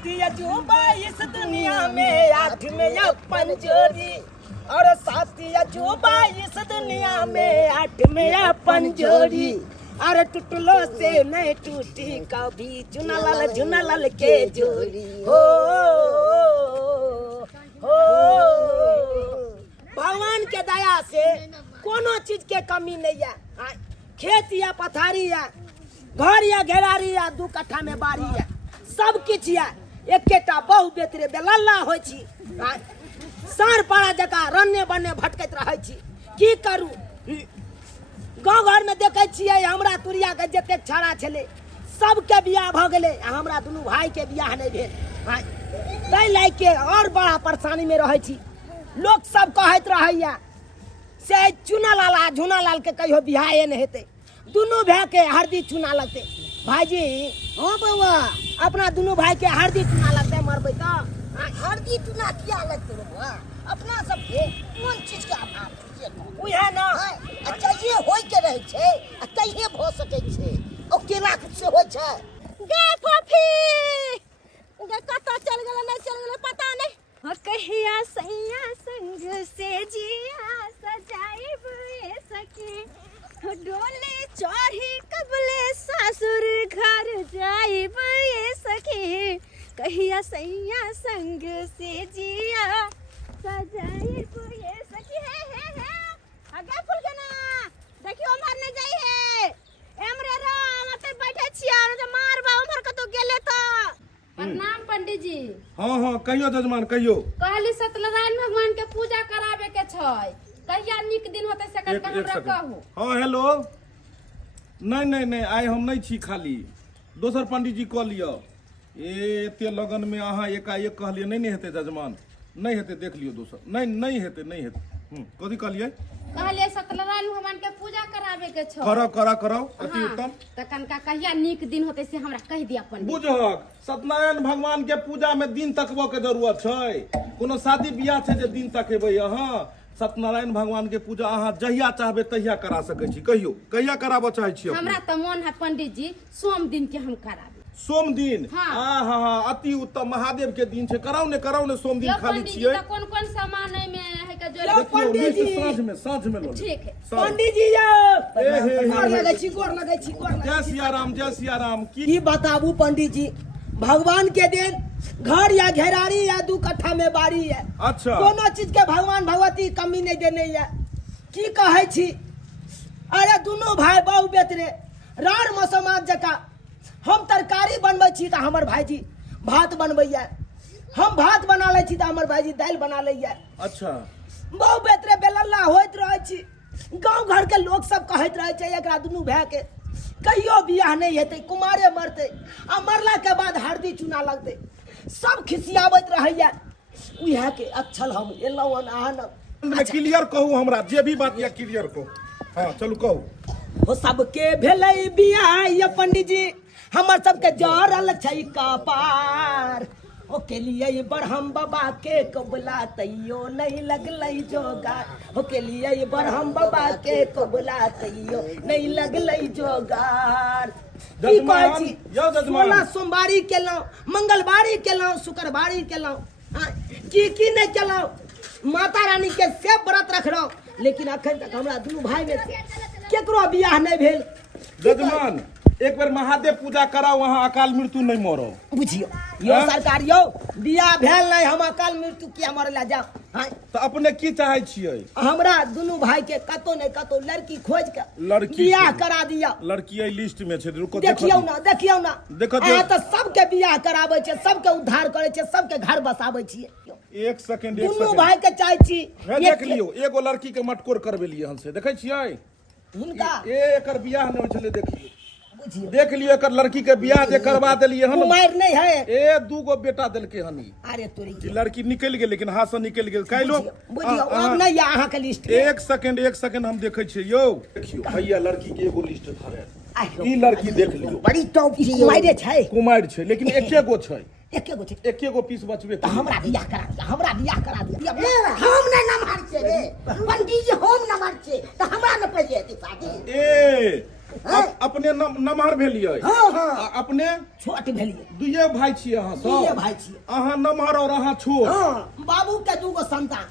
साथी अजूबा इस दुनिया में 8 में अपन जोड़ी और साथी अजूबा इस दुनिया में 8 में अपन जोड़ी अरे टुटलो से नहीं टूटी कभी चुनालाल के जोड़ी हो भगवान के दया से कोनो चीज के कमी नहीं है। खेत या पथारी या घर या घेरारी या 2 कट्ठा में बाड़ी है सब किछ है। एकेटा बहु बेतरे बेलल्ला होय छी सार पाड़ा जका रन्ने बन्ने भटकैत रहै छी की करू। गाँव घर में देखे छियै हमरा तुरिया के जते छाड़ा छले सबके बियाह भ गेले हमरा दुनू भाई के बियाह नहीं भेल तै लाग के और बड़ा परेशानी में रहै छी। लोग सब कहैत रहैया से झुनालाल के कहियो बियाहे नहीं हेतै दुनू भाई के हरदी चूना लगते भाईजी। हाँ बउआ अपना दोनों भाई के हरदी चूना लगते मरबै तो हरदी चूना किया लगते बउआ अपना सब के कोन चीज के अभाव उहे ना अच्छा ये होय के रहे छे तइहे भ सकै छे ओ केला से होय छे। गे फोफी गे कत चल गेल नहीं चल गेल पता नहीं हो कहिया सैया संग से जिया सजाइब सके हो डोले चढ़ी कबले ससुर घर जाइब सके कहिया सैया संग से जिया सजाइब सके हे आगे फुल के ना देखियो मारने जाई है एमरे राम अते बैठे छिया न मारबा उमर कतो गेले त प्रणाम पंडित जी। हाँ कहियो जजमान कहियो कहली सत्यनारायण भगवान के पूजा कराबे के छै कहिया निक दिन होते से कन हमरा कहू। हाँ हेलो नहीं आइ हम नहीं छी खाली दोसर पंडित जी कह लियो एते लगन में अहाँ एकाएक कहलिए नहीं हेते जजमान नहीं हेते देख लियो दोसर नहीं हेते कथी कहलिए कहलिए सत्यनारायण भगवान के पूजा कराबे के छै कराओ अति उत्तम त कनका कहिया निक दिन होते से हमरा कह दिया पंडित। बुझक सत्यनारायण भगवान के पूजा में दिन तकबो के जरूरत छै कोनो शादी बियाह छै जे दिन तकेबै अहाँ सत्यनारायण भगवान के पूजा अहाँ जहिया चाहबे तहिया करा सकै छी कहिया कराबो चाहै छी हमरा त मन है पंडित जी सोम दिन के हम कराबे सोम दिन हाँ अति उत्तम महादेव के दिन छै कराओ ने सोम दिन खाली छियै कौन सामान है में है के जोड़ देखियो लिस्ट साँझ में लो ठीक है पंडित जी गोर लगै छी जय सिया राम की बताबू पंडित जी भगवान के दिन घर या घेरारी या 2 कट्ठा में बाड़ी है अच्छा कोनो चीज के भगवान भगवती कमी नहीं देने है की कहै छी। अरे दोनों भाई बहु बेतरे रार मौसमात जका हम तरकारी बनबै छी त हमर भाईजी भात बनबैया हम भात बना लै छी त हमर भाईजी दाल बना लैया। अच्छा बहु बेतरे बेलल्ला होइत रहै छी गांव घर के लोग सब कहैत रहै छै एकरा दुनू भाई के कहियो बियाह नहीं हेतै कुमारे मरतै आ मरला के बाद हरदी चूना लगतै सब खिसियाबैत रहैया उहे के अक्षल हम एलौ अहाँ न क्लियर कहू हमरा जे भी बात या क्लियर कहू। हां चलू कहू हो सबके भेलै बियाह ये पंडित जी हमर सबके जरल छै कपार ओ के लिए बरहम बाबा के कबला तैयो नहीं लगलै जोगार हो के लिए बरहम बाबा के कबला तैयो नहीं लगलै जोगार। जजमान सोमवारी केलौ मंगलवारी केलौ शुक्रवारी केलौ की नहीं केलौ माता रानी के से व्रत रखलौ लेकिन अखन तक हमरा दुनू भाई में केकरो बियाह नहीं भेल। जजमान एक बार महादेव पूजा कराओ वहाँ अकाल मृत्यु नहीं मरो बुझियो यो सरकार यो बियाह भेल नहीं हम अकाल मृत्यु किया मरला जाओ। हाँ तो अपने की चाहे छियै हमरा दुनू भाई के कतो नहीं कतो लड़की खोज के बियाह करा दिया। लड़की आई लिस्ट में छै रुको देखियो ना अहाँ तो सबके बियाह कराबै छै सबके उद्धार करे छै सबके घर बसाबै छियै। एक सेकंड दुनू भाई के चाहे छी देख लियो एगो लड़की के मटकोर करबेलिए हम से देखे छियै हुनका एकर बियाह नहीं होय छले देखियो देख लियो एकर लड़की के बियाह जे करवा देलिए हम कुमार नहीं है ए 2 गो बेटा देलके हनी। अरे तोरी की लड़की निकल गेल लेकिन हाथ से निकल गेल काइलो बुझियो अब नहीं या अहाँ के लिस्ट एक सेकंड हम देखे छियै यौ देखियो भैया लड़की के एगो लिस्ट धरे ई लड़की देख लियो बड़ी टॉप कुमारे छै लेकिन एके गो छै एके गो पीस बचबे त हमरा बियाह करा दिया हम नहीं नमहर छै रे पंडित जी हम नमहर छै त हमरा न पहिले एती शादी ए अपने नमहर भेलियै हाँ हाँ आ अपने छोट भेलिए दुइये भाई छियै अहाँ दुइये सब भाई छियै अहाँ नमहर और अहाँ छोट हाँ बाबू के दूगो संतान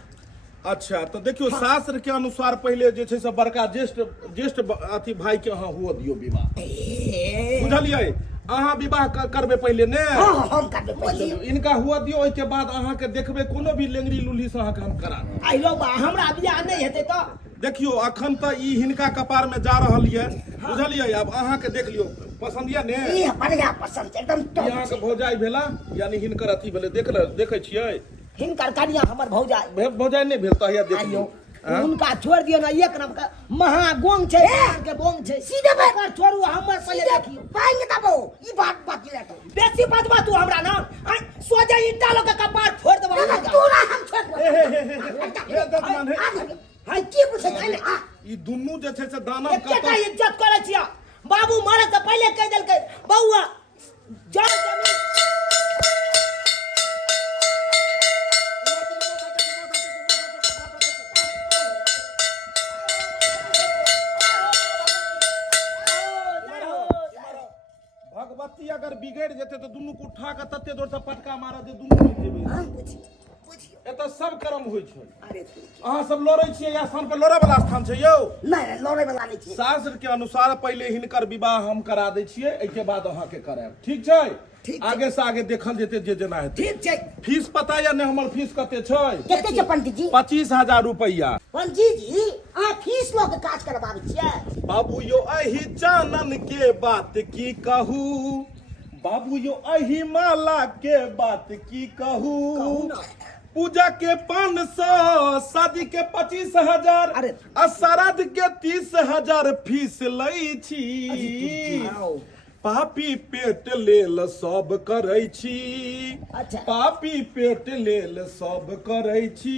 अच्छा तो देखियो शास्त्र के अनुसार पहले जे छै से बड़का ज्येष्ठ अथी भाई के अहाँ हुआ दियो विवाह बुझलियै अहाँ विवाह करबे पहले ने हाँ हम करबे पहिले इनका हुआ दियो ओइ के बाद अहाँ के देखबे कोनो भी लेंगरी लुल्ही से अहाँ के हम करा देब। आइलो बा हमरा बियाह नहीं हेते तो देखियो अखन त ई हिनका कपार में जा रहल ये बुझलियै अब अहाँ के देख लियो पसंद ये ने ई बढ़िया पसंद छै, एकदम ई अहाँ के टॉप भौजाई भेला यानी हिनकर अथी भेले देखे छियै हिनकर कनिया हमर भौजाई भौजाई नहीं भेल त देख आइयो लियो हाँ? उनका छोड़ दियो ना एक नाम का महागोंग छै के बोंग छै सीधे पर छोड़ू हमर पहिले देखियो पाएंगे तबो ई बात ले तो बेसी बातबा तू हमरा ना सोजे ईटा लो के कपार फोड़ देबा तू ना हम छोड़ हाय की पूछे छै ना ई दुन्नू जे छै से दानव एकेटा इज्जत करे छिया बाबू मारे से पहले कह देलकै बौआ जा जमीन भगवती अगर बिगड़ जेते तो दुन्नू को उठा के तते जोर से पटका मारा जे दुन्नू मिल जेबे हां पूछियो एत सब कर्म होय छै अरे अहाँ सब लड़ै छियै या स्थान पर लड़ै वाला स्थान छै यौ नहीं लड़े वाला नहीं छै शास्त्र के अनुसार पहले हिनकर विवाह हम करा दै छियै एके बाद अहाँ के करायब ठीक छै ठीक छै। आगे से आगे देखल जेते जे जेना हेतै ठीक छै फीस पता या ने हमर फीस कते छै कते छै पंडित जी 25,000 रुपया पंडित जी आ फीस लो के काज करबाबै छियै बाबू यो अही चानन के बात की कहू बाबू यो अही माला के बात की कहू कहू ना। पूजा के 500 शादी के 25,000 अरे। आ श्राद्ध के 30,000 फीस लै छी आओ। पापी पेट लेल सब करै छी अच्छा। पापी पेट लेल सब करै छी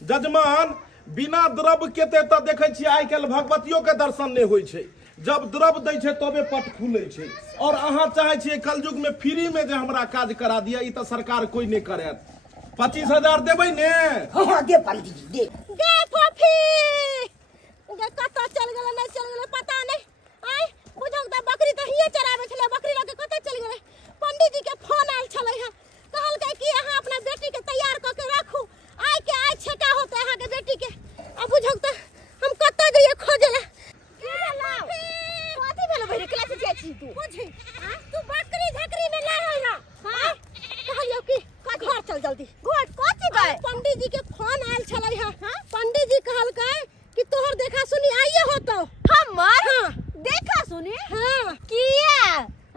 जजमान बिना द्रव के तो देखे छियै आइ काल्हि भगवतियों के दर्शन नहीं होइ छै जब द्रव दै छै तबे पट खुलै छै और अहाँ चाहे छियै कलयुग में फ्री में जे हमरा काज करा दिया ई तो सरकार कोई नहीं करत 25,000 देबै ने हां दे पंडित जी दे गे फफी गे कत चल गेल नहीं चल गेल पता नहीं आय बुझौ त बकरी त हिये चराबे छले बकरी लगे कत चल गेल पंडित जी के फोन आयल छले है कहलकै कि अहाँ अपना बेटी के तैयार क के राखू आय के आय छेका होते अहाँ के बेटी के अब बुझौ त हम कत जइए खोजला कथी भेलो भइरे क्लास जाइ छी तू बुझी तू बकरी झकरी में ला रहल हां कहलियो कि घर चल जल्दी घर कथी गए पंडित जी के फोन आयल छलै हां पंडित जी कहलकै कि तोहर देखा सुनी आइए होतो हमर हां देखा सुनी हां किया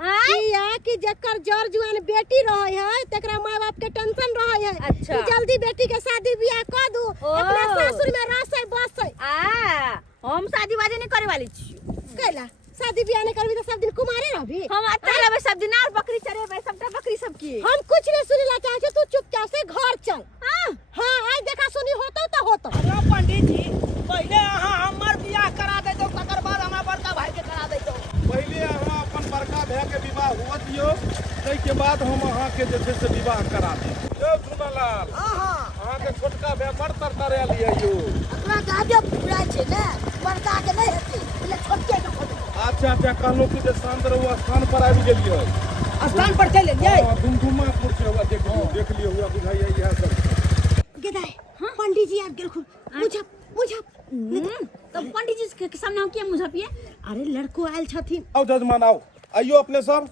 किया कि जकर जर जुआन बेटी रहै है तकरा माय बाप के टेंशन रहै है अच्छा। कि जल्दी बेटी के शादी बियाह क दू अपना ससुर में रहै बसै हम शादी वादी नहीं करे वाली छी कैला शादी बियाह नहीं करबी तो सब दिन कुमारे रहबी हम आता रहबे सब दिन और बकरी चरेबे सबटा बकरी सब की हम कुछ नहीं सुनेला चाहे छी तू चुपचाप से घर चल हां आज देखा सुनी होतो त होतो अरे पंडित जी पहले अहाँ हमर बियाह करा दे दो तकर बाद हमरा बड़का भाई के करा दे दो पहले अहाँ अपन बड़का भाई के विवाह हुआ दियो तै के बाद हम अहाँ के जे छै से विवाह करा देब यौ सुनलाल हां हां अहाँ के छोटका भाई बड़ तरतरे लिया यो अपना गाजे पूरा छै ने बड़का के नहीं हेतै पहले छोटके के खोजो अच्छा कहलो कि जे शांत रहू स्थान पर आबि गेलियै स्थान पर चल जाइए धुमधुमा खुर छै हुआ देख लियो हुआ बुझाइए इएह सब गेदाय पंडित जी आब गेलखुन मुझा तब पंडित जी के सामने हम के मुझापिए अरे लड़को आयल छथिन आओ जजमान आओ आइयो अपने सब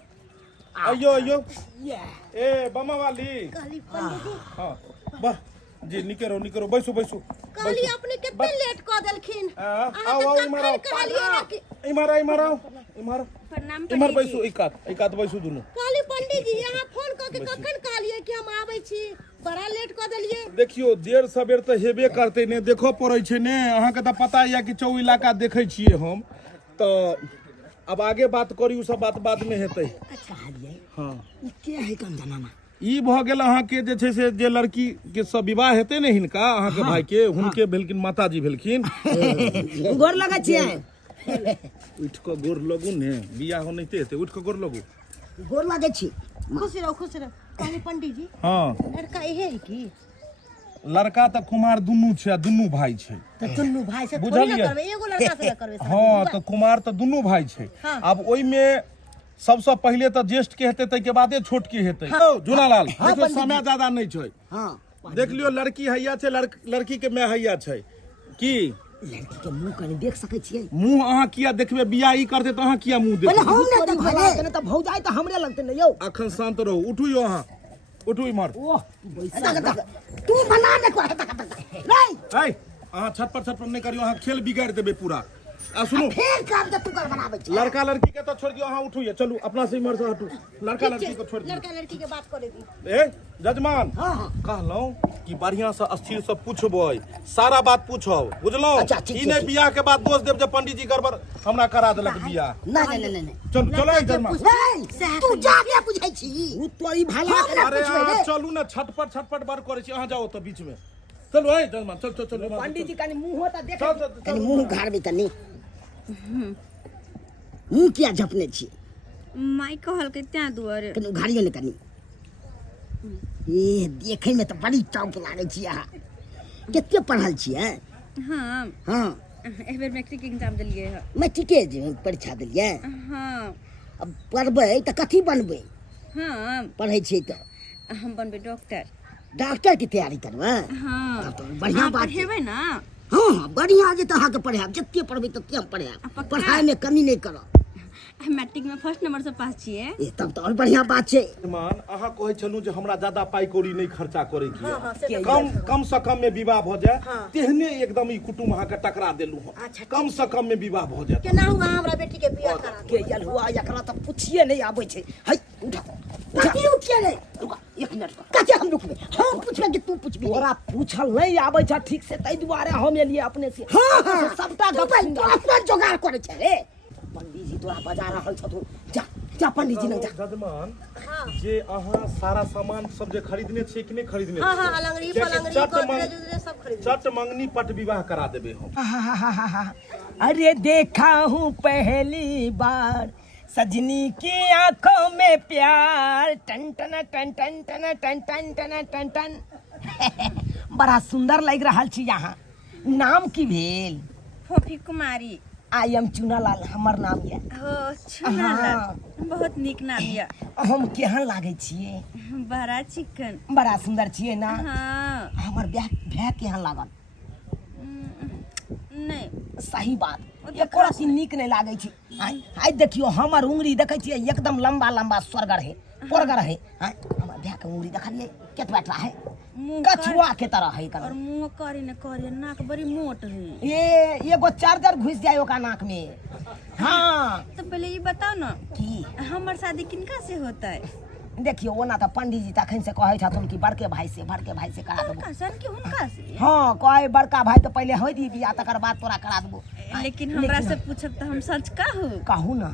आइयो ये ए बमा वाली कहली पंडित जी हाँ वाह जी निके रहो बैसो कहली अपने कितने लेट क देलखिन आओ इमर आओ प्रणाम इमर बैसो एकात बैसो दुनू कहली पंडित जी यहाँ फोन क के कखन कहलिए कि हम आबै छी बड़ा लेट क देलिए देखियो देर सबेर तऽ हेबे करते ने देखो पड़ै छै ने अहाँके तऽ पता यऽ कि चौ इलाका देखै छियै हम तऽ अब आगे बात करी उ सब बात बाद में हेतै अच्छा हलिए हाँ ई के है कम जनाना ई भऽ गेल अहाँके जे छै से जे लड़की के सब विवाह हेतै ने हिनका अहाँके भाई के हुनके भेलखिन माताजी भेलखिन गोर लगा छियै उठ कऽ गोर लगू ने बियाह होनैते हेतै उठ कऽ गोर लगू गोर लगे छी खुश रहो कहली पंडित जी हाँ लड़का इहे है की लड़का तो कुमार दुनू छे, दुनू भाई छे। तो दुनू भाई से थोड़ी ना बुझलिए? करबे, एगो लड़का से ना करबे शादी। हाँ तो कुमार तो दुनू भाई छे। हाँ। अब ओई में सबसे पहले तो ज्येष्ठ के हेतै, तै के बादे छोट के हेतै। झूलालाल देखो समय ज्यादा नहीं छै। हाँ देख लियो लड़की हैया छै, लड़की के मैं हैया छै की लड़की के मुंह कनी देख सकै छियै? मुंह अहाँ किया देखबे? बियाह ई करते तो अहाँ किया मुंह पहले देखबे? हम ने देखबे ने त भौजाई त हमरे लगते न यौ। अखन शांत रहू, उठू यो अहाँ, उठू इमहर। ओह तू बना ने को नहीं है अहाँ छटपट नहीं करियो, अहाँ खेल बिगाड़ देबे पूरा। आ सुनो, फिर काम के तू कर बनाबै छी। लड़का लड़की के तो छोड़ दियो, अहाँ उठू ये, चलू अपना से इमहर से हटू। लड़का लड़की को छोड़ दियो। लड़का लड़की के बात करे दी। ए जजमान, हाँ हाँ कहलौं कि बढ़िया से स्थिर से पूछबै, सारा बात पूछब, बुझलौं? अच्छा, ठीक ई छै, नहीं ठीक। बियाह के बाद दोष देब जे पंडित जी गड़बड़ हमरा करा देलक बियाह। नहीं नहीं नहीं चल चलो जजमान। नहीं तू जाके पूछै छी। तू तोरी भला करे अरे पूछबै अहाँ रे। चलू ना, छटपट बर करे छी, अहाँ जाओ तो बीच में। चलो ए जजमान, चल चल चल पंडित जी कनी मुंह होता देख चल, चल, कनी मुंह घारबे तनी। मुंह किया झपने छी? माई कहल के त्या दुआरे। कनी उघारियो ने कनी। ए देखे में तो बड़ी चौक लागे छी अहाँ। केते पढ़ल छी हैं? हाँ हाँ एहि बेर मैट्रिक एग्जाम दिलियै है। मैट्रिके जे परीक्षा देलियै। हाँ अब पढ़बै त कथी बनबै? हाँ पढ़ै छी त हम बनबै डॉक्टर। डॉक्टर की तैयारी करबै? हाँ तब तो बढ़िया अहाँ बात छै। पढ़ेबै ना? हाँ हाँ बढ़िया जे अहाँ के पढ़ाएब, जते पढ़बै तते हम पढ़ाएब। पक्का? पढ़ाई में कमी नहीं करब। मैट्रिक में फर्स्ट नंबर से पास छियै। ए तब तो और बढ़िया बात छै। जजमान, अहाँ कहै छलू जे हमरा ज्यादा पाई कौड़ी नहीं खर्चा करे की हाँ, से है। कम से कम में विवाह भ जाए, तेहने एकदम ई कुटुम अहाँ के टकरा देलू हम। अच्छा, कम से कम में विवाह भ जाए। केना हुआ हमरा बेटी के बियाह करा दे। के यल हुआ एकरा त पूछिए नहीं आबै छै। हई उठा कथी उठिए नहीं? रुका एक मिनट कथी हम रुकबे? हम पूछबे कि तू पूछबी? तोरा पूछल नहीं आबै छ ठीक से, तै दुआरे हम एलिए अपने से। हां हां सबटा गप अपन जोगाड़ करे छै रे। पंडित जी तोरा बजा रहल छथुन, जा जा पंडित जी लग जा। जजमान, जे अहाँ सारा सामान सब जे खरीदने छियै कि नहीं खरीदने हाँ हाँ छियै? अलंगरी कियाकि पलंगरी चट गोदरेज उदरेज सब खरीद। चट मंगनी पट विवाह करा देबे हम। अरे देखा हूँ पहली बार सजनी की आंखों में प्यार, टन टन टन टन टन टन टन टन टन टन। बड़ा सुंदर लग रहा छी यहाँ। नाम की भेल? फोफी कुमारी। आई एम चुनालाल हमर नाम ये। हो चुनालाल, बहुत नीक नाम ये। हम केहन लागे छियै? बड़ा चिकन। बड़ा सुंदर छियै ना? हाँ हमर ब्याह केहन लागल? नहीं सही बात, एको रती नीक नहीं लागे छी। आइ देखियो हमर उंगली देखे छियै एकदम लंबा लंबा स्वर्गर है, पोरगर है। हमर ब्याह के उंगली देखलिए केतबा टा है, मुंह कछुआ के तरह है और कलर। मुंह करे न करे, नाक बड़ी मोट है। ये एगो चार्जर घुस जाए ओका नाक में। हाँ तो पहले ये बताओ ना की हमार शादी किनका से होता है? देखियो ओना तो पंडित जी तखन से कहे छथुन कि बड़के भाई से करा देबो। उनका सन कि उनका से? हाँ कहे बड़का भाई तो पहले हो दी बियाह, तकर बाद तोरा करा देबो। लेकिन हमरा से पूछब तो हम सच कहू? कहू ना।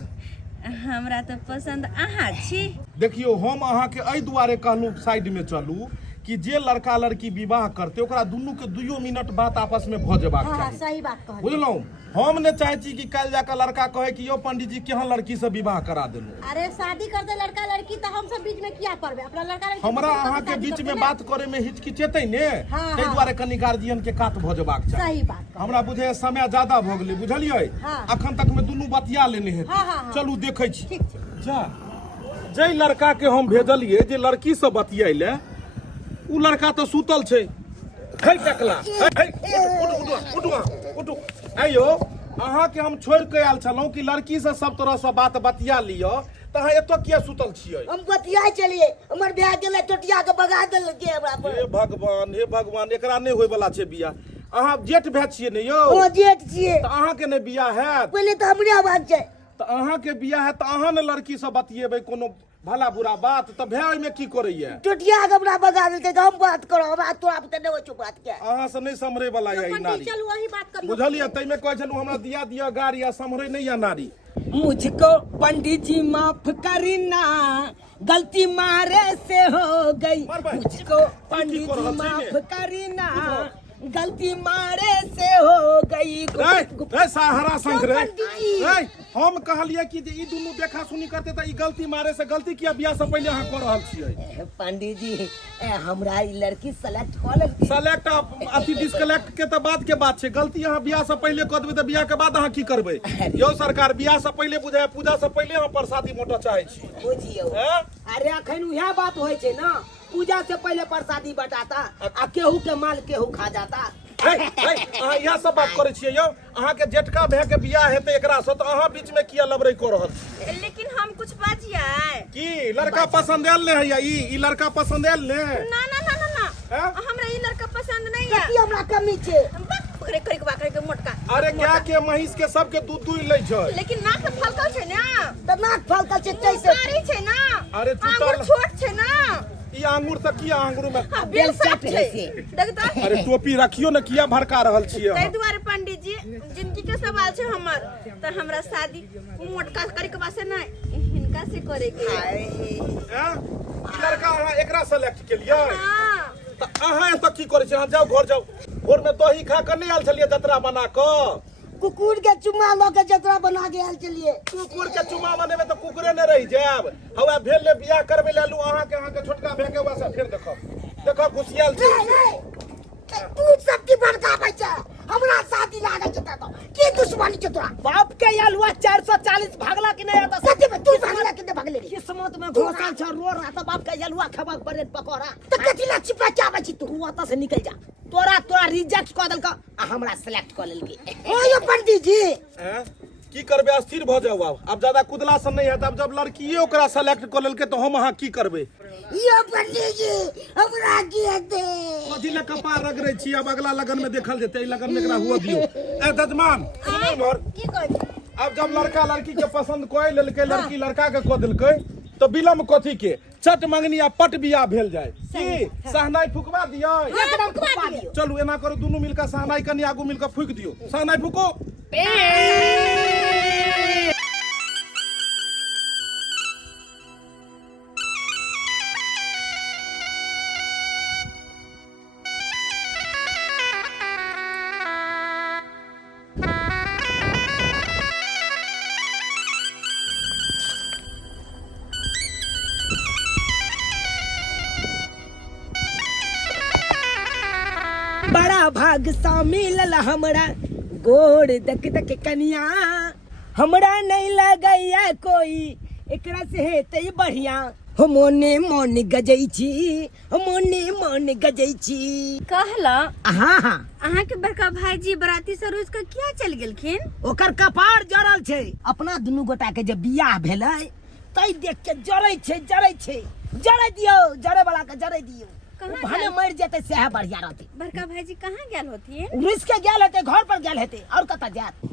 हमरा तो पसंद अहाँ छी। देखियो हम अहाँ के एहि दुआरे कहलू साइड में चलू कि जे लड़का लड़की विवाह करते ओकरा दुनू के 2 मिनट बात आपस में भ जेबाक हाँ चाही। सही बात कहली। बुझलौं? हम ने चाहे छी कि कल जाकर लड़का कहे कि यो पंडित जी केहन लड़की से विवाह करा देलू। अरे शादी कर दे लड़का लड़की तो हम सब बीच में क्या करबे? अपना लड़का लड़की हमरा पसंद अहाँ करके के शादी बीच करबे में ना। बात करे में हिचकिचेतै ने, हाँ, ताहि हाँ। दुआरे कनी गार्जियन के कात भ जेबाक चाही। सही बात कहली। हमरा बुझे समय ज्यादा भ गेलै, बुझलियै? हाँ। अखन तक में दुनू बतिया लेने हेतै। हाँ, हाँ, हाँ। चलू देखै छी। ठीक छै। जा जे लड़का के हम भेजलिए जे लड़की से बतियाइले, उ लड़का तो सुतल छै। है टकला, उठू। आइयो अहाँ के हम छोड़ के आयल छलहुँ कि लड़की से सब तरह से बात बतिया लियो, त अहाँ एतऽ किया सुतल छियै? हम बतिया चलिए, हमर ब्याह गेलै टोटिया के बगा देलकै हमरा पर। हे भगवान एकरा नहीं होय वाला छै बियाह। अहाँ जेठ भाई छियै ने यौ? ओ जेठ छियै। त अहाँ के ने बियाह हैत? पहले तो हमरे आवाज छै। त अहाँ के बियाह है त अहाँ ने लड़की से बतियेबै कोनो भला बुरा बात, त भाई में की करैया? टोटिया के हमरा बगा देलकै त हम बात करो, हमरा तोरा पे नहीं होय छौ बात के। अहाँ से नहीं समरे वाला है ई नारी, पंडित चलू वही बात करियो। बुझलियै? तै में कहै छलू हमरा दिया दिया गाड़ी आ समरे नहीं या नारी। मुझको पंडित जी माफ करना, गलती मारे से हो गई। मार भाई। मुझको पंडित की कर जी रहल छै माफ ने? करना, गलती मारे से हो गई रे सहारा संग रे पंडित जी। रे हम कहलिए कि जे ई दुनू देखा सुनी करते त ई गलती मारे से गलती किया बियाह से पहले अहाँ कर रहल छियै पंडित जी हमरा ई लड़की सेलेक्ट कर लेलकै सेलेक्ट अथी डिस्कलेक्ट के त बात के बात छै गलती अहाँ बियाह से पहले कर देबै त बियाह के बाद अहाँ की करबै यौ सरकार बियाह से पहले बुझाय पूजा से पहले हम प्रसादी मोटा चाहै छी बुझियौ हैं? अरे अखन उहे बात होइ छै ना पूजा से पहले प्रसादी बटाता आ केहू के माल केहू खा जाता अहाँ इएह सब बात करै छियै यौ अहाँ के जेठका भाई के बियाह हेतै एकरा से त अहाँ बीच में किया लबरै कर रहल छी लेकिन हम कुछ बाजिए की लड़का पसंद आयल ने है ई लड़का पसंद आयल ने ना ना ना ना ना हैं? हमरा ई लड़का पसंद नहीं है कथी हमरा कमी छै पकड़े करे के बाकरे के मोटका अरे क्या के महिष के सबके दूध दूध लै छै लेकिन नाक फलकल छै ना त नाक फलकल छै कैसे कारी छै ना अरे चुटा आंगुर छोट छै ना ई आंगूर त किया आंगूर में बेल साफ छै से। देख तो अरे टोपी रखियो न किया भड़का रहल छियै ताहि अहाँ? दुआरे पंडित जी जिंदगी के सवाल छै हमर त हमरा शादी मोटका करे के वास्ते ना हिनका से करे के हैं? ई लड़का अहाँ एकरा सेलेक्ट केलियै हां त अहाँ एतऽ की करै छी अहाँ जाओ घर जाओ घर में दही खा के नहीं आयल छलियै जतरा बना क कुकुर के चुम्मा ल के जतरा बना के आयल चलिए कुकुर के चुमा बनेबे त कुकुरे ने रहि जायब हवा भेल ले बियाह करबे लेलू अहाँ के छोटका भाई के वासा फेर देखब घुसियाल छै तू सबकी भड़काबै छै हमरा शादी लागै छै त की दुश्मनी छै तोरा बाप के अलुआ 440 भागला कि नहीं आता सच्चे में तू भागला कि नहीं भागले रे किस्मत में घोसल छ रो रहा त बाप के अलुआ खबक परे पकोड़ा त कथि ला छिपा के आबै छी तू ओता से निकल जा तोरा रिजेक्ट क देलक आ हमरा सेलेक्ट क लेलकै ओ यो पंडित जी हैं? की करबे स्थिर भ जाओ अब ज्यादा कुदला से नहीं है अब जब लड़कीए ओकरा सेलेक्ट कर लेलकै तो हम अहाँ की करबे यो पंडित जी हमरा की हेतै कथी ले कपार रगड़ै छी अब अगला लगन में देखल जेतै ई लगन में एकरा हुआ दियो ए जजमान सुनो इमहर की कहै अब जब लड़का लड़की के पसंद कोई लेलकै लड़की लड़का के क देलकै तो विलम्ब कथी के चट मंगनी आ पट बियाह भेल जाय की सहनाई फुकवा दियो एकदम खुपा दियो चलू एना करो दुनू मिलकर सहनाई कनी आगू मिलकर फूक दियो सहनाई फूको बड़ा भाग सा मिलल हमरा गोड़ दक दक कनिया हमरा नहीं लगैया कोई एकरा से हेतै बढ़िया हम मोने मन गजै छी हम मोने मन गजै छी कहला हाँ हाँ अहाँ के बड़का भाईजी बराती सरोज के किया चल गेलखिन ओकर कपार जड़ल छै अपना दुनू गोटा के जब बियाह भेलै तै देख के जड़ै छै जड़ै दियो जड़े वाला के जड़ै दियो कहाँ भने जाए? मर जेतै सेह बढ़िया रहतै बड़का भाईजी कहाँ गेल होथिन रुस के गेल हेतै घर पर गेल हेतै और कतऽ जात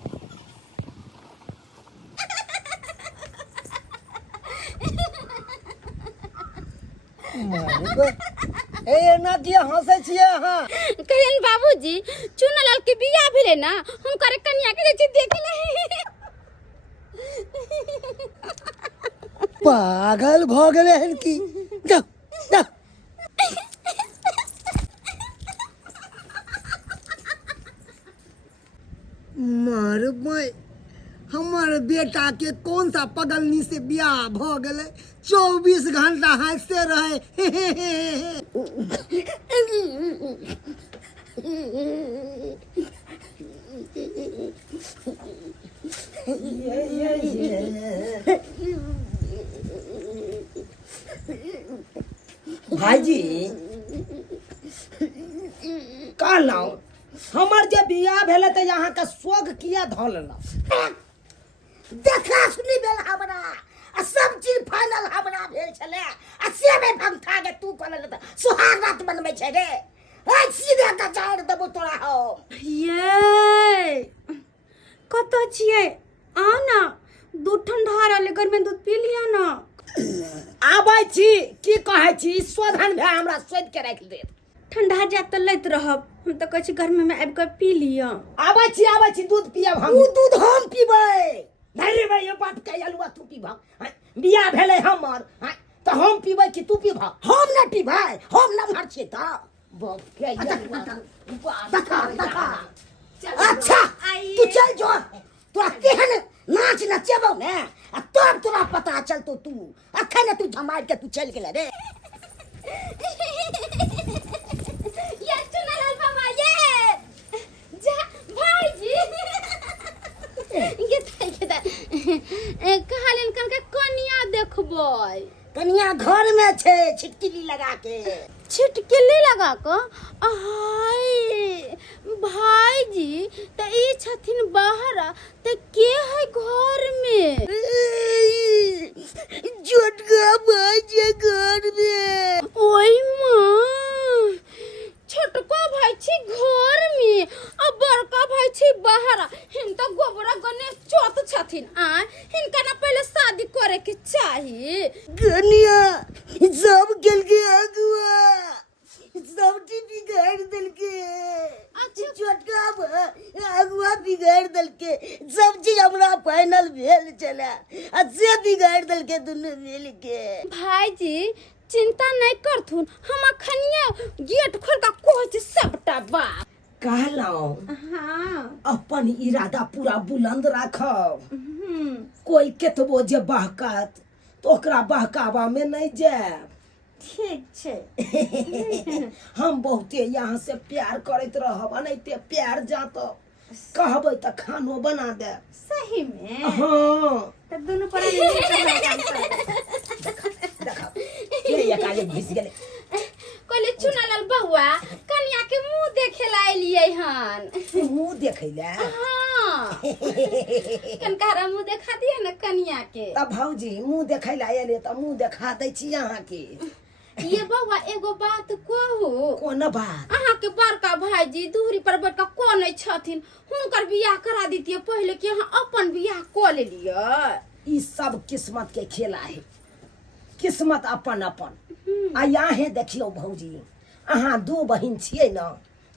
ए एना किया हंसै छियै अहाँ कहियन बाबूजी चुनलाल के बियाह भेले ना हुनकर कन्या के जे देखले पागल भ गेले हन की जा जा मार भाई हमारे बेटा के कौन सा पगलनी से ब्याह भ गेले 24 घंटा हंसते रहे भाईजी कहलौ हमर जे बियाह भेले त यहाँ का शोक किया धल देखा सुनी भेल हमरा आ सब चीज फाइनल हमरा भेल छले आ से में भंगठा के तू कहले त सुहाग रात बनबै छै रे ए सीधे का चाड़ देबो तोरा हो ये कत छियै आ ना दूध ठंडा रहले घर में दूध पी लिया ना आबै छी की कहै छी शोधन भे हमरा शोध के राख दे ठंडा जात लैत रहब हम तो कहै छी घर में आबि के पी लिया आबै छी दूध पियब हम दूध हम पीबै नहीं भाई ये बात कह अलुआ तू पीबह बियाह भेले हमर तो हम पीबै कि तू पीबह हम न पीबै हम न मर छी त अच्छा तू चल जो तोरा केहन नाच नचेबो ने आ तब तोरा पता चलतो तू अखन तू झमार के तू चल गेल रे ये चुनालाल बाबा ये जा भाईजी ये कहलिन कन के कनिया देखबै कनिया घर में छे छिटकिली लगा के छिटकिली लगा क हाय भाईजी त ई छथिन बाहर त के है घर में जोटका भाई जे घर में ओई मां छोटका भाई छी घर में आ बड़का भाई छी बाहर हिन त गोबरा गणेश चौथ छथिन आ हिनका ना पहले शादी करे के चाहिए कनिया सब गेल के अगुआ सब बिगाड़ दिल के अच्छा छोटका अगुआ बिगाड़ दिल के सब चीज हमरा फाइनल भेल चला आ से बिगाड़ दिल के दुनू मिल के भाईजी चिंता नहीं करथुन हम अखनिया गेट खोल का कोच सबटा बात कहलौ हां अपन इरादा पूरा बुलंद राखब कोई केतबो जे बहकत तो ओकरा बहकावा में नहीं जाए ठीक छे हम बहुते यहाँ से प्यार करत रहब अनैते प्यार जात कहबै त खानो बना दे सही में हाँ त दोनों पर देखा ये काजे घिस गेले कहले चुनालाल बहुआ कन्या के मुंह देखे ला एलियै हन मुंह देखैला हां कनकारा मुंह देखा दिया न कन्या के तब भौजी मुंह देखैला एले त मुंह देखा दै छी अहाँ के ये बउआ एगो बात कहू कोन बात अहाँ के बड़का भाईजी दूरी पर बैठ के कोन छथिन हुनकर बियाह करा दीतिए पहले कि अहाँ अपन बियाह क लेलिए ई सब किस्मत के खेला है किस्मत अपन अपन आ यहाँ देखियो भौजी अहाँ दो बहिन छियै न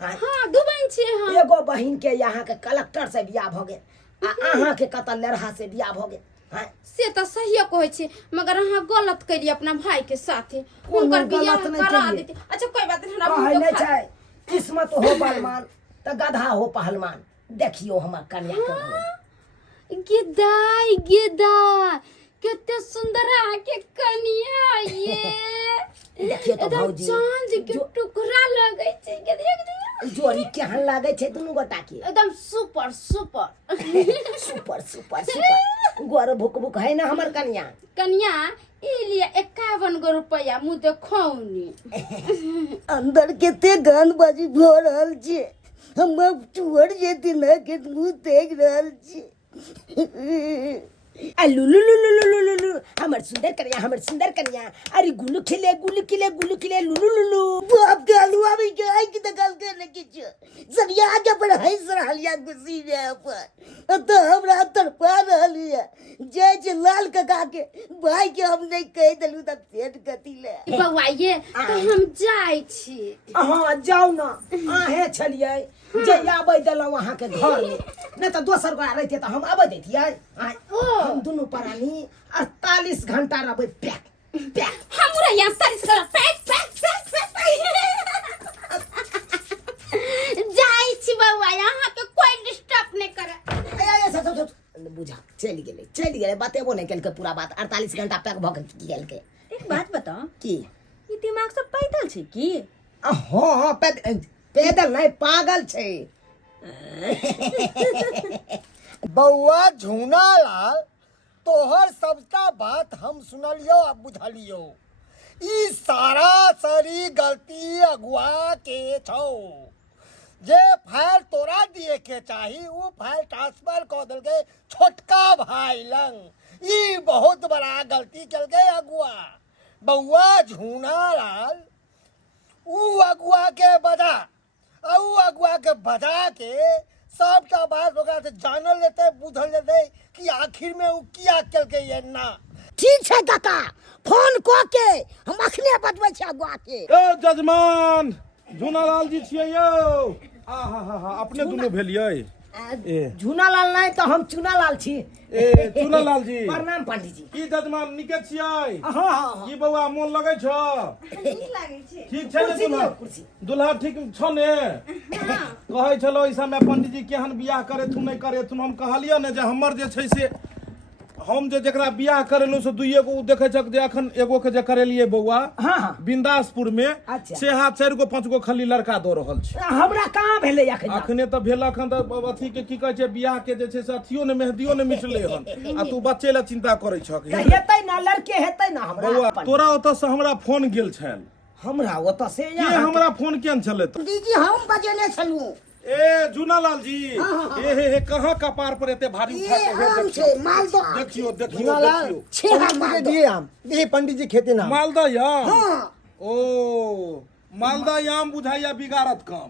हां दू बहन छियै हम एगो बहिन के यहाँ के कलेक्टर से बियाह भ गेल आ अहाँ के कत लेरहा से बियाह भ गेल हैं से तो सही कहै छी मगर अहाँ गलत करिए अपना भाई के साथे हुनकर बियाह गलत नहीं करा करिए। देती अच्छा कोई बात नहीं हमरा कहै मुंह नहीं देखा छै किस्मत हो बलवान त गधा हो पहलवान देखियो हमर कन्या के गिदाई गिदाई कितने सुंदर आके कन्या ये देखियो तो एकदम भौजी चांद के टुकड़ा लगे छै के देख दियो जोड़ी केहन लागे छै दुनू गोटा के एकदम super super super super super गोर भुक भुक है ना हमर कन्या कन्या ई लिए 51 गो रुपया मुंह देखौनी अंदर केते गानबाजी भ रहल छै हम टूर जेती न के मुंह देख रहल छी आ लुलु लुलु लुलु लुलु हमर सुंदर कन्या अरे गुलु खिले लुलु लुलु बाप के अलुआ भी के आई की दगल के रखी छ सरिया के पर है सरहलिया गुसी रे पर तो हमरा तरपा रहलिया जय जे लाल काका के भाई के हम नहीं कह देलु त पेट गति ले बउआ ये तो हम जाय छी हां जाऊ ना आहे छलिए जे आबै देलौ अहाँ के घर में नहीं तो दोसर गोरा रहते तो हम आबै दैतियै हम दोनों प्राणी 48 घंटा रहबै पैक पैक हमरा यहाँ 40 कर पैक जाय छी बउआ यहाँ के कोई डिस्टर्ब नहीं करे सब बुझा चल गेले बतेबो नहीं केलके पूरा बात 48 घंटा पैक भ गेल के एक बात बताओ की ई दिमाग सब पैदल छै की हां पैदल नहीं पागल छै बउआ झूना लाल तोहर सबका बात हम सुनलियो आ बुझलियो ई सारा सारी गलती अगुआ के छौ जे फाइल तोरा दिए के चाही वो फाइल ट्रांसफर कर दिल के छोटका भाई लंग ई बहुत बड़ा गलती कल गए अगुआ बउआ झूना लाल ऊ अगुआ के बजा के सबटा बात ओकरा से जानल लेते बुझल लेते कि आखिर में ऊ किया कल के ये ना ठीक छै काका फोन क के हम अखने बतबै छी अगुआ के ए जजमान झूनालाल जी छियै यौ आहा अपने दुनू भेलियै झूनालाल नहीं तो हम चुनालाल छी। ए चुनालाल जी प्रणाम पंडित जी। की जजमान निके छियै? हाँ हाँ की बौआ मोन लगै छ? ठीक छै ने कुर्सी दुल्हा? दियौ, कुर्सी। दुल्हा ठीक छ ने? कहै छलो ई समय पंडित जी केहन बियाह करे थु नहीं करे थु, हम कहलियो ने जे हमर जे छै से हम जे जकरा बियाह करेलु से दुइये गो देखे छक जे अखन एगो के जे करेलिए बौआ हाँ हाँ बिंदासपुर में अच्छा। से हाथ 4 गो 5 गो खाली लड़का दो रहल छै। हमरा कहाँ भेले अखन? अखने तो भेल अखन तो अथी के की कहै छै बियाह के जे छै से अथियो ने मेहदियो ने मिटले हन आ तू बच्चे ला चिंता करै छक। हेतै ना लड़के हेतै ना हमरा। बौआ तोरा ओतऽ से हमरा फोन गेल छल। हमरा ओतऽ से के हमरा फोन केन छले? दीदी हम बजेने छलू। ए जूनालाल जी ए हे कहां कपार पर एते भारी उठा के हे आम देखियो छै मालदह। देखियो देखियो झूनालाल देखियो। छेहा मालदह दिए आम ये पंडित जी खेते ना। मालदह आम? हाँ ओ मालदह आम बुझाइया बिगाड़त काम।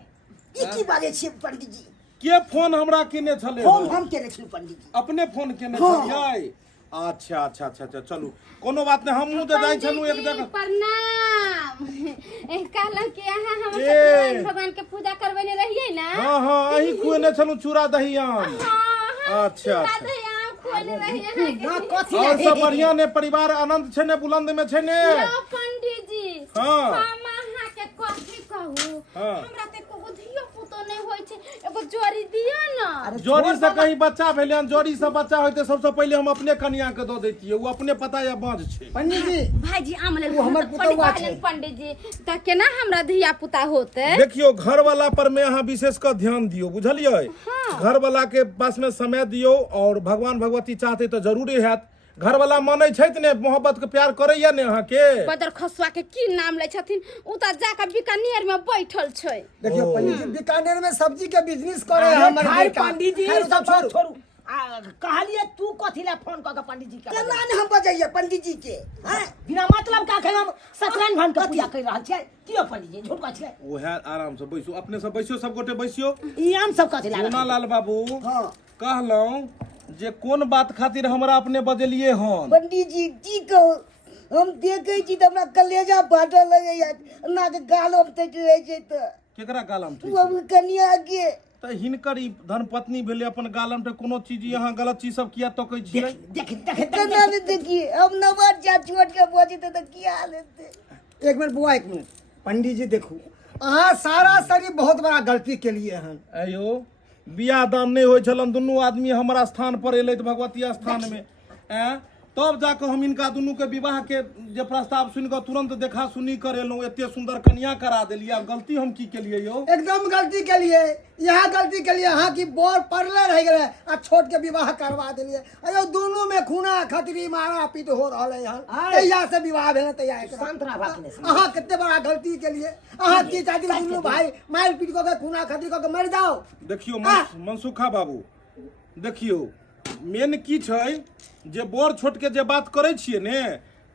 ई की बाजे छी पंडित जी? के फोन हमरा केने छले? हम केने छी पंडित जी। अपने फोन केने छलियै? अच्छा अच्छा अच्छा अच्छा चलू कोनो बात नहीं हमहू तो जाई छलू एक जगह। प्रणाम। कहलहुँ कि अहाँ हम ए। भगवान के पूजा करबेने रहिए ना। हां हां अही खुएने छलू चूड़ा दही आम। हाँ, अच्छा चूड़ा अच्छा। दही आम खुएने रहिए ना अहाँ। कथी और है? सब बढ़िया ने परिवार आनंद छै ने बुलंद में छै ने? यो पंडित जी हाँ। हम अहाँ के कथी कहू हाँ। हमरा ते को धियो पुतो नहीं होय छै एगो जोड़ी दियो ना। अरे जोड़ी से कहीं बच्चा भेले जोड़ी से बच्चा होते सबसे पहले हम अपने कन्या के दो देतिए वो अपने पता या बांझ छै। पंडित जी भाईजी आम ले वो हमर पुतौआ छै। पंडित जी त केना हमरा धिया पुता होते? देखियो घर वाला पर में अहाँ विशेष कर ध्यान दियो बुझलिए? घर वाला के पास में समय दियो और भगवान भगवती चाहते तो जरूरे हैत। घर वाला माने छैत ने मोहब्बत के प्यार करैया ने अहाँ के? बदर खसुआ के की नाम ले छथिन उ त जाके बीकानेर में बैठल छै। देखियो पंडित जी बीकानेर में सब्जी के बिजनेस करे अरे हमर खाइ बेटा। पंडित जी खैर सब छोड़ू। छोड़ू। कहलिए तू कथी ला फोन क के पंडित जी के? केना ने हम बजैया पंडित जी के? हैं? बिना मतलब का के हम सत्यनारायण भगवान के पूजा कर रहल छियै। कियो पंडित जी झूठ कहै छै? ओहे आराम से बैसो अपने सब बैसियो सब गोटे बैसियो। ई आम सब कथी ला? सोनालाल बाबू हाँ कहलौं जे कोन बात खातिर हमरा अपने बजलिए हन? पंडित जी की कहू हम देखे छी त हमरा कलेजा फाटल लगैया ना के गालो में तट रहे छै त केकरा गालम ठीक तू अब कन्या के त हिनकर ई धर्मपत्नी भेले अपन गालम त कोनो चीज यहाँ गलत चीज सब किया तो कहै छियै? देख देख केना ने देखिए हम नवाज जा छोड़ के बजी त क्या लेते। एक मिनट बुआ एक मिनट पंडित जी देखू अहाँ सारा सरी बहुत बड़ा गलती के लिए हन। आयो बियाह दान नहीं होय छलन दुनू आदमी हमरा स्थान पर एलै त भगवती स्थान में हैं तब जाके हम इनका दुनू के विवाह के जे प्रस्ताव सुन के तुरंत देखा सुनी करेलौं एते सुंदर कन्या करा देलिए। अब गलती हम की केलिए यो? एकदम गलती के लिए यहाँ गलती के लिए अहाँ की बोर पड़ले रह गए आ छोट के विवाह करवा दिलिए। अयो दोनों में खूना खतरी मारा पीट हो रहा है यहाँ तैया से विवाह भेल तैया शांत रह बात नहीं। अहाँ कितने बड़ा गलती के लिए अहाँ की चाहती दोनों भाई मार पीट को के खूना खतरी को के मर जाओ। देखियो मनसुखा बाबू देखियो मेन की छै जे बड़ छोट के जे बात करे छिए ने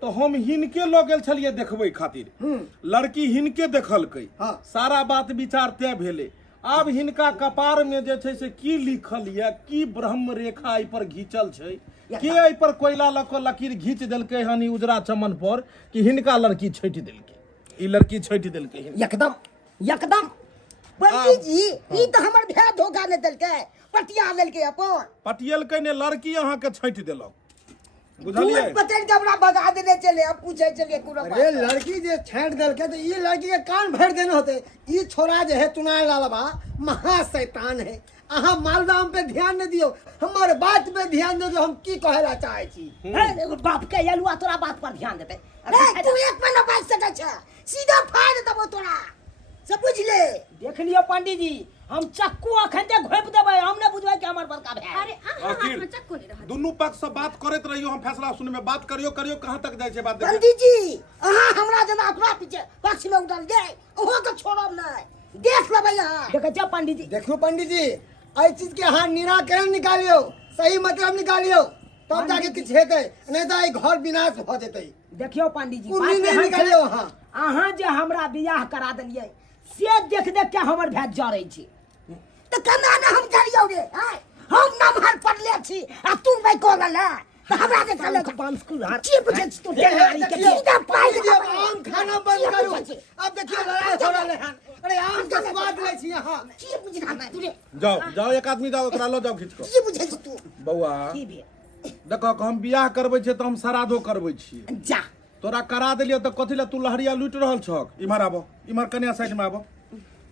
तो हम हिनके लऽ गेल छलिए देखबै खातिर। लड़की हिनके देखलकै हाँ। सारा बात विचार तय भेले। आब हिनका कपार में जे छै से की लिखल ये की ब्रह्म रेखा एहि पर घिंचल छै के एहि पर कोयला लऽ कऽ लकीर घींच देलकै हन ई उजरा चमन पर कि हिनका लड़की छटि देलकै। ई लड़की छटि देलकै हिनका। एकदम एकदम पंडित जी ई तो हमर भाई धोखा ने देलकै पटिया लेलकै अपन पटियलकै ने लड़की अहाँ के छटि देलक बुझलिए बुझलिए? पटेल के हमरा भगा देने चले अब पूछे चलिए कोनो बात। अरे लड़की जे छेड़ देलकै तो ये लड़की के कान भर देने होते। ये छोरा जे है चुनाव लालबा महा शैतान है। अहाँ मालदाम पे ध्यान नहीं दियो हमारे बात पे ध्यान दो जो हम की कहेला चाहे छी। एगो बाप के यलुआ तोरा बात पर ध्यान देते। रे तू एक महीना बात सकै छ सीधा फाड़ देबो तोरा सब बुझ ले। देख लियो पंडित जी हम चक्कू अखन ते घोप देबै हम ने बुझबै कि हमर बड़का भाई। अरे अहाँ आखिर चक्को नहीं रहा। दुनू पक्ष से बात करैत रहियो हम फैसला सुने में बात करियो करियो कहां तक जाय छै बात देखे? पंडित जी अहाँ हमरा जना अपना पीछे पक्ष में उठल जाए ओहो के छोड़ब नहीं देख लेबै यहाँ। देखे छ पंडित जी देखियो पंडित जी एहि चीज के अहाँ निराकरण निकालियो सही मतलब निकालियो तब जाके किछ हेतै नहीं तो ई घर विनाश भ जेतै। देखियो पंडित जी उन्हीं ने एहन छै, निकालियो अहाँ। अहाँ जे हमरा बियाह करा देलिए से देख देख के हमर भाई जरै छी। तो कना ने हम करियो रे हैं? हम नमहर पड़ले छी आ तू भाई कोला ना हमरा के चले के पांच कुल्हार की पूछे तू टेंगारी के सीधा पाई देखिए, अब आम खाना बंद करू। अब देखिए लड़ाई हो रहले हन। अरे आम के स्वाद ले छी यहाँ। की पूछे ना तू जाओ एक आदमी जाओ एकरा लो जाओ खींच के की पूछे तू बौआ की भी देखो हम बियाह करबै छियै त हम श्राद्धो करबै छियै जा तोरा करा देलियो त कथि ला तू लहरिया लूट रहल छक इमहर आबो इमहर कन्या साइड में आबो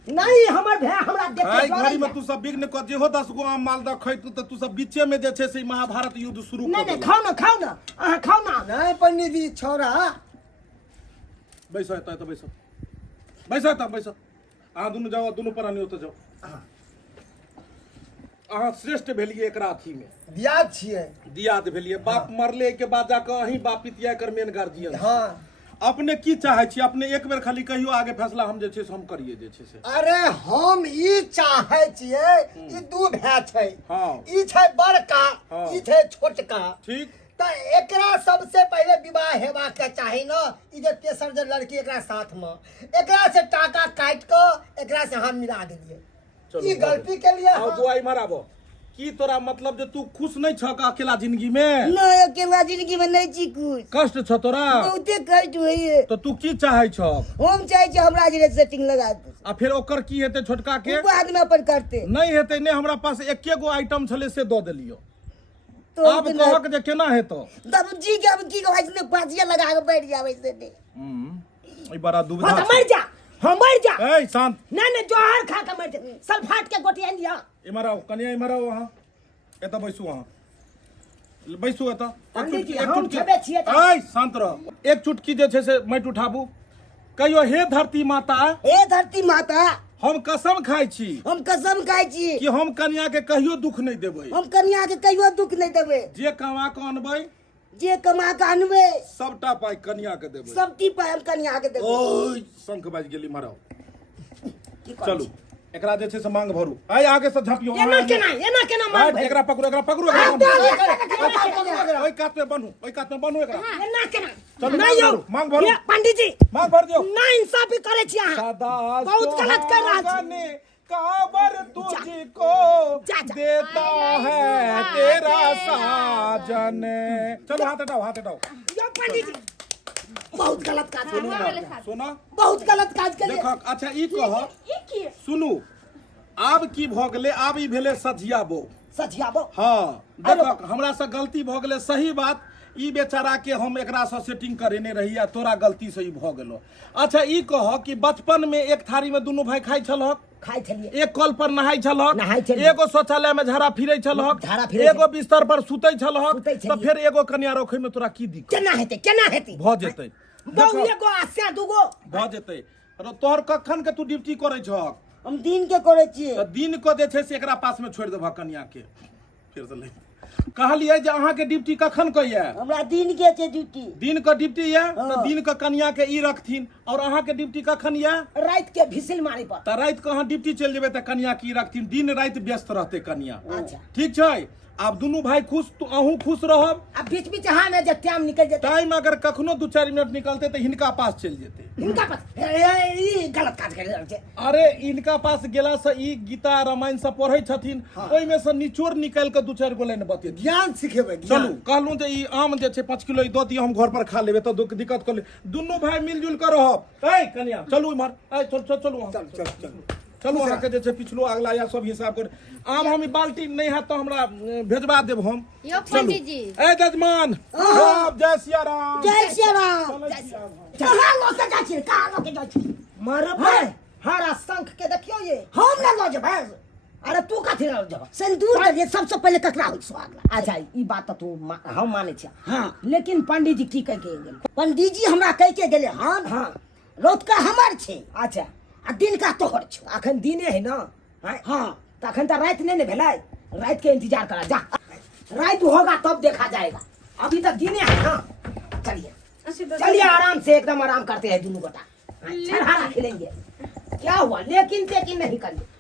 नहीं हमर भै हमरा देख आई के घड़ी में तू सब बिघ्न क जेहो 10 गो आम मालदह खैतू त तू सब बीचे में जे छै से महाभारत युद्ध शुरू नहीं कर नहीं दे खाओ ना अहाँ खाओ ना नहीं पंडित जी छोरा बैसो त बैसो बैसो त बैसो अहाँ दुनू जाओ दुनू प्राणी ओतऽ जाओ अहाँ श्रेष्ठ भेलिए एकरा अथी में दियाद छियै। दियाद भेलिए बाप मरले के बाद जाकर अहीं बाप पितिया कर मेन गार्जियन हाँ अपने की चाहे छी अपने एक बेर खाली कहियो आगे फैसला हम जे छै से हम करिए जे छै से अरे हम ई चाहे छियै ई दू भाई छै। हाँ। ई छै बड़का हाँ। ई छै छोटका। ठीक त एकरा सबसे पहले विवाह हेबा के चाही न। ई जे तेसर जे लड़की एकरा साथ में एकरा से टाका काट के एकरा से हम मिला देलिए। ई गलती के लिए आओ बुआई मराबो की तोरा मतलब जे तू खुश नहीं छक अकेला जिंदगी में नहीं अकेला जिंदगी में नहीं छी कुछ कष्ट छ तोरा बहुते कष्ट होइए तो तू की चाहे छक हम चाहे छी हमरा जे सेटिंग लगा दे आ फिर ओकर की हेते छोटका के बाद में अपन करते नहीं हेते ने हमरा पास एके गो आइटम छले से दो देलियो तो अब कहक जे केना हेतो तब जी के अब की कहै छै पाजिया लगा के बैठ जावे से दे ई बड़ा दुविधा हाँ, मर जा हम मर जा ए शांत नहीं नहीं जोहर खा के मर जा सल्फाट के गोटिया लिया इमर आओ कन्या इमर आओ वहां एता बैसू वहां बैसू एता पंडित जी, हम छबे छियै त- ए शांत रह एक चुटकी जे छै से माटि उठाबू कहियो हे धरती माता हे धरती माता हम कसम खाइ छी हम कसम खाइ छी कि हम कन्या के कहियो दुख नहीं देबै हम कन्या के कहियो दुख नहीं देबे जे कमा के अनबै जे कमा के अनबे सबटा पाई कन्या के देबै सब टी पर हम कन्या के देबे ओय शंख बाज गेली मारो की कहै चलू छी? एकरा जे छै से मांग भरू आइ आगे से झपियो एना केना मार भाई एकरा पकड़ो एकरा पकड़ो ओइ कात में बनू एकरा एना केना चलू, नहीं यौ मांग भरू। ये पंडित जी मांग भर दियो ना इंसाफी करे छी अहाँ सदा बहुत गलत कर रहा छी सुहागने काबर तुझको जा। देता है तेरा साजन चलो हाथ हटाओ यो पंडित जी बहुत गलत काज करे सुनो बहुत गलत काज करे देखो अच्छा ई कह ई की सुनू आब की भ गेलै आब ई भेलै सझिया बो सचियाबो हाँ देखो हमरा से गलती भ गेलै सही बात ई बेचारा के हम एकरा से सेटिंग करेने रही आ तोरा गलती से ई भ गेलो अच्छा ई कह कि बचपन में एक थारी में दुनू भाई खाइ छलहक खाइ छलिए एक कल पर नहाय छलहक नहाय छलिए। एगो शौचालय में झाड़ा फिरै छलहक झाड़ा फिरै एगो बिस्तर पर सुतै छलहक सुतै तो छलिए। फिर एगो कन्या रखै में तोरा की दिक्कत केना हेतै भ जेतै बहु एगो आस्या दूगो भ जेतै अरे तोहर कखन के तू ड्यूटी करै छहक हम दिन के करे छियै तो दिन को जे छै से एकरा पास में छोड़ि देबह कन्या के फिर से ले कहलिए जे अहाँ के ड्यूटी कखन के ये हमरा दिन के छै ड्यूटी दिन के ड्यूटी ये तो हाँ। दिन के कन्या के ई रखथिन और अहाँ के ड्यूटी कखन ये रात के भिसिल मारे पर त रात के अहाँ ड्यूटी चलि जेबै त कन्या की रखथिन दिन रात व्यस्त रहते कन्या अच्छा। ठीक छै आब दुनू भाई खुश तो अहूँ खुश रहब अब बीच बीच हाँ में जब टाइम निकल जेतै टाइम अगर कखनो 2-4 मिनट निकलते तो हिनका पास चलि जेतै इनका पास ई गलत काज कर रहल छै अरे इनका पास गेला से ई गीता रामायण सब पढ़ै छथिन ओहि में से निचोड़ निकाल के 2-4 गो लाइन बतेथिन ज्ञान सिखेबै चलू कहलूं जे ई आम जे छै 5 किलो ई दऽ दियो हम घर पर खा लेबै तो दिक्कत कर ले दुनू भाई मिलजुल कर रहब ए कन्या चलू इमहर ए चलू अहाँ। चलू अहाँ के जे छै पिछलो अगला या सब हिसाब कर आम हम ई बाल्टी नहीं है तो हमरा भेजबा देब हम यो चलू पंडित जी ए जजमान राम जय सिया राम जय श्री राम चलै छी आब। कहाँ लोके जाइ छी कहाँ लोके जाइ छी मारे भाई हरा शंख के देखियो ये हम ना लो जेबै अरे तू कथी ल जेबै सिंदूर के सबसे पहले ककरा होइ स्वागत अच्छा ई बात तो हम माने छी हां लेकिन पंडित जी की कह के गेल पंडित जी हमरा कह के गेले हम हां रात का हमर छै अच्छा आ दिन का तोहर छै अखन दिने है ना हां तखन त रात नहीं ने भेलै रात के इंतजार करा जा रात होगा तब देखा जाएगा अभी तक दिने है ना चलिए आराम से एकदम आराम करते हैं दोनों गोटा छरहारा खेलेंगे क्या हुआ लेकिन नहीं करेंगे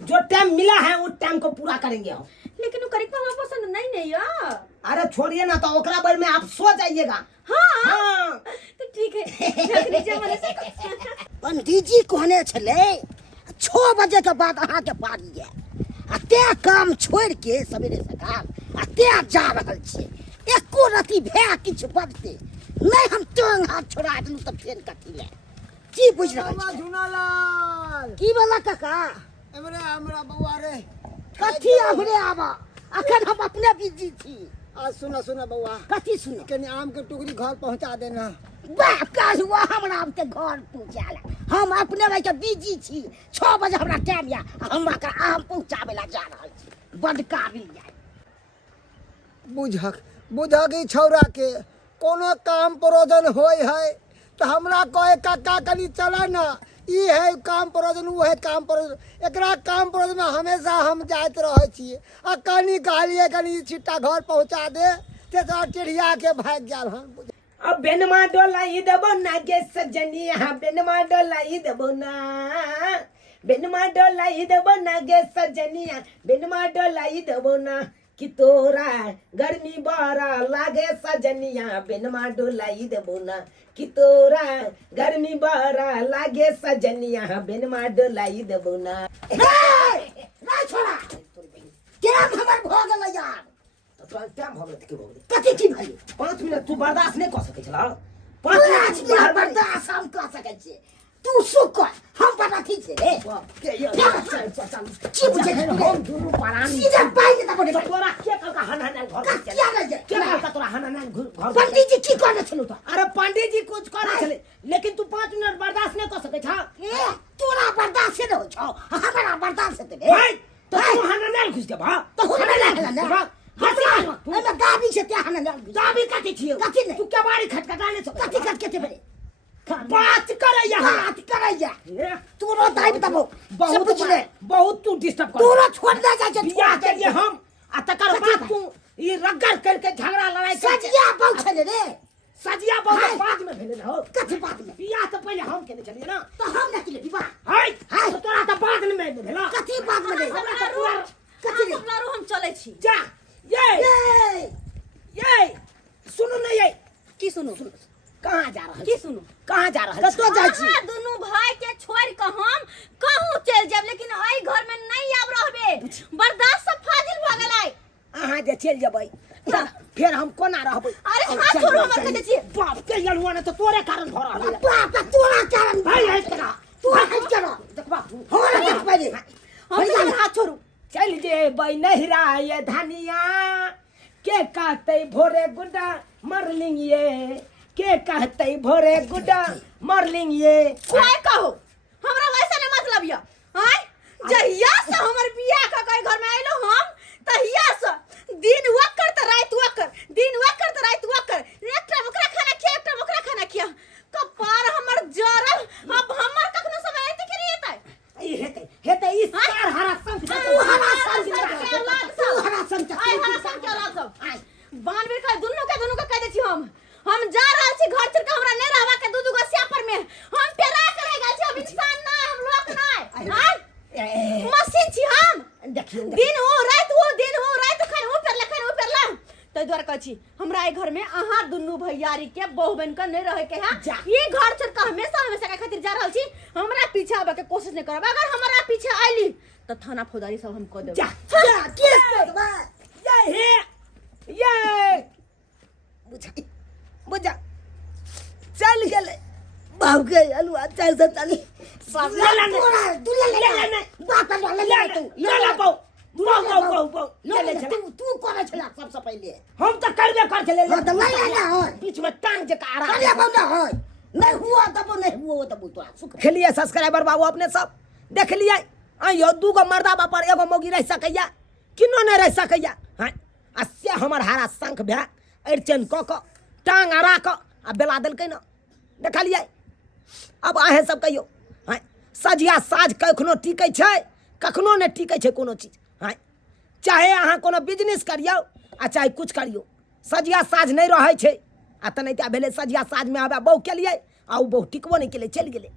जो टाइम मिला है उस टाइम को पूरा करेंगे हम लेकिन वो करिक हमरा पसंद नहीं है। अरे छोड़िए ना तो ओकरा बारे में आप सो जाइएगा हाँ हाँ तो ठीक है रख लीजिए मने से पंडित जी कहने छले 6 बजे के बाद अहाँ के पारी है ते काम छोड़ के सवेरे सकाल ते जा रहल छी एको रति भे किछु बजते नहीं हम टांग हाथ छोड़ा देलू त फेन कथी ले की बुझ रहल बउआ छी झुनालाल की वाला काका एमरे हमरा बउआ रे कथी हमरे आबा अखन हम अपने बिजी छी आज सुना बउआ कथी सुनो कनी आम के टुकड़ी घर पहुंचा देना बा काज हुआ हमरा अब के घर पहुंचाला हम अपने भाई के बिजी छी 6 बजे हमरा टाइम या हमरा का आम पहुंचावे ला जा रहल छी बड काबिल जाय बुझक ई छौरा के कोनो काम प्रोजन होय है तो हमरा कहे काका कनी चला ना ई है काम प्रोजन वो है काम प्रोजन एकरा काम प्रोजन में हमेशा हम जात रहे छी आ कनी कहलिए कनी छिट्टा घर पहुंचा दे ते तो चिड़िया के भाग गेल हम अब बेनमा डोलाई देबो ना गे सजनिया बेनमा डोलाई देबो ना बेनमा डोलाई देबो ना गे सजनिया बेनमा डोलाई देबो ना कि तोरा गर्मी बड़ा लागे सजनिया बेनमा डोलाई देबो ना कि तोरा गर्मी बड़ा लागे सजनिया बेनमा डोलाई देबो ना ना छोड़ा टाइम हमर भ गेल यार तो टाइम भ गेल के भ गेल कथि की भाई 5 मिनट तू बर्दाश्त नहीं कर सकै छला 5 मिनट बर्दाश्त हम कर सकै छी तू सुकर हम पता ठीक से रे चल की बुझे हम दोनों परानी सीधे पाई के तबे तोरा के का हनहन घर क्या रे के का तोरा हनहन घर पंडित जी की करे छलो तो अरे पंडित जी कुछ करे छले लेकिन तू 5 मिनट बर्दाश्त नहीं कर सकै छ ए तोरा बर्दाश्त से हो छ हमरा बर्दाश्त से भाई तो तू हनहन घुस के भा तो हनहन हमें गाबी से क्या हनहन गाबी कथि छियो कथि नहीं तू के बारी खटखटाने छ कथि खटके बरे बात करैया तू रो दाई बताबो बहुत तू डिस्टर्ब कर तू छोड़ दे जा बियाह के लिए हम आ तकर बाद तू ई रगड़ करके झगड़ा लड़ाई सजिया बहु छले रे सजिया बहु बाद में भेले हो कथि बात में बियाह तो पहले हम केने छलिए ना तो हम न केले विवाह हाय तो तोरा तो बाद में भेला कथि बाद में रे कथि लारू हम चले छी जा ये सुनो न ये की सुनो कहाँ जा रहा की सुनो कहाँ जा रहा तो जाय छी दोनों भाई के छोड़ के हम कहूं चल जाब लेकिन आई घर में नहीं आब रहबे बर्दाश्त सब फाजिल भ गेलै अहाँ जे चल जेबै फिर हम कोना रहबै अरे हाथ छोड़ो मत कहै छी बाप के लड़ुआ ने तो तोरे कारण भ रहल बाप तोरा कारण भाई है तेरा तू हट के रह देखबा हमरा देख पहिले हम हाथ छोड़ू चल जेबै नहिरा ये धनिया के कहते भोरे गुड्डा मरलिंग ये के कहते भोरे गुड्डा मरलिंग ये कोई कहो हमरा वैसा नहीं मतलब या हां जहिया से हमर बियाह का कोई घर में आइलो हम तहिया से दिन वकर त रात वकर दिन वकर त रात वकर एकटा ओकरा खाना खिया एकटा ओकरा खाना खिया कपार हमर जरल अब हमर कखनो समय आते कि नहीं हेतै हेतै ई सार हरा संग तू हरा संग तू हरा संग आई हरा संग के लाग सब बानवीर का दोनों का कह दे छी हम जा रहल छी घर चल के हमरा नहीं रहबा के दू गो स्यापर में हम टेरा के रह गेल छी हम इंसान ना हम लोग ना हां मशीन छी हम देखियो दिन हो रात खान ऊपर ला तै द्वारा कह छी हमरा ए घर में आहा दुन्नु भैयारी के बहु बहन के नहीं रहे के है ई घर छोड़ के हमेशा के खातिर जा रहल छी हमरा पीछे आबे के कोशिश नहीं करब अगर हमरा पीछे आइली त थाना फौजदारी सब हम क देब जा केस करबा ये बुझा चल गेले बाप के अलुआ चल से चली सब ले बाप ले तू ले बहु ले तू करे छला सबसे पहले हम तो करबे कर छले तो ले हो बीच में टांग जे कारा अरे बंदा हो नहीं हुआ तब तो सुख खेलिए सब्सक्राइबर बाबू अपने सब देख लिया आइयो दू गो मर्दाबा पर एगो मौगी रह सकैया किनो नहीं रह सकैया हां अस्य हमर हारा शंख भै अरचन क टांग आरा क आ बेला देलकै न देखलिए अब अहे सब कहियो हां सजिया साज कखनो टिकै छै कखनो नहीं टिकै छै कोनो चीज हां चाहे अहाँ कोनो बिजनेस करियो आ चाहे कुछ करियो सजिया साज नहीं रहे छै आ त नहीं भेले सजिया साज में आबे बहु के लिए आ बहु टिकबो नहीं के लिए चल गेले